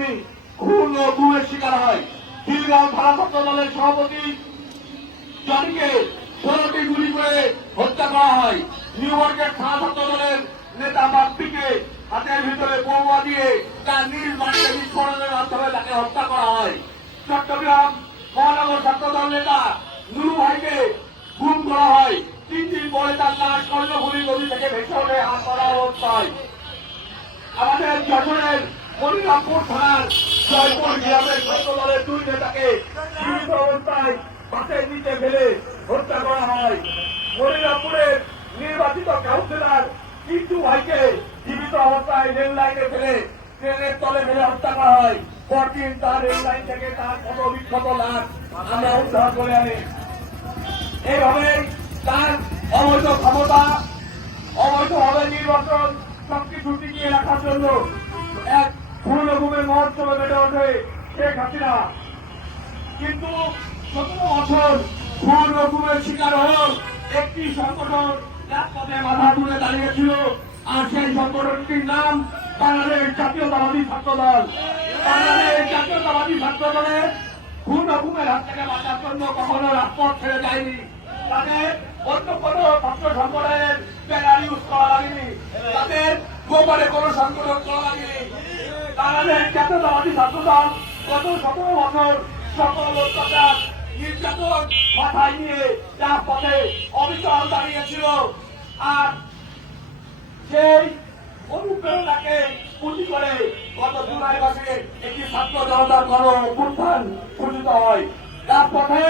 কর্মী খুন ও গুমের শিকার হয়। খিলগাঁও ভারপ্রাপ্ত দলের সভাপতি জনিকে ষোলোটি গুলি করে হত্যা করা হয়। নিউ মার্কেট থানা ছাত্র দলের নেতা বাপ্পিকে হাতের ভিতরে বোমা দিয়ে তার নিজ বাড়িতে বিস্ফোরণের মাধ্যমে তাকে হত্যা করা হয়। চট্টগ্রাম মহানগর ছাত্র দল নেতা নুরু ভাইকে গুম করা হয়। তিন দিন পরে তার লাশ কর্ণফুলী নদী থেকে ভেসে ওঠে হাত করা অবস্থায়। আমাদের যশোরের মনিরামপুর থানার জয়পুর গ্রামের ছাত্র দুই নেতাকে জীবিত অবস্থায় বাসের নিচে ফেলে হত্যা করা হয়। মনিরামপুরের নির্বাচিত কাউন্সিলর কিটু ভাইকে জীবিত অবস্থায় রেল লাইনে ফেলে ট্রেনের তলে ফেলে হত্যা করা হয়। পরদিন তার রেল লাইন থেকে তার কত বিক্ষত লাশ আমরা উদ্ধার করে আনি। এইভাবে তার অবৈধ ক্ষমতা, অবৈধভাবে নির্বাচন সবকিছু টিকিয়ে রাখার জন্য মহোৎসবে বেড়ে ওঠে শেখ হাসিনা। কিন্তু সতেরো বছর পূর্ণভূমের শিকার হয়েও একটি সংগঠন রাজপথে মাথা তুলে দাঁড়িয়েছিল। আর সেই সংগঠনটির নাম বাংলাদেশ জাতীয়তাবাদী ছাত্র দল বাংলাদেশ জাতীয়তাবাদী ছাত্র দলের পূর্ণভূমের হাত থেকে বাঁচার জন্য কখনো রাজপথ ছেড়ে যায়নি। তাদের অন্য কোনো ছাত্র সংগঠনের ব্যানার ইউজ করা লাগেনি। তাদের গোপনে কোনো সংগঠন করা লাগেনি। বাংলাদেশ জাতীয়তাবাদী ছাত্র গত সতেরো বছর সকল অত্যাচার, নির্যাতন মাথায় নিয়ে যার অবিচল দাঁড়িয়েছিল। আর সেই অনুপ্রেরণাকে করে গত জুলাই মাসে একটি ছাত্র জনতার গণ অভ্যুত্থান সূচিত হয়। যার পথে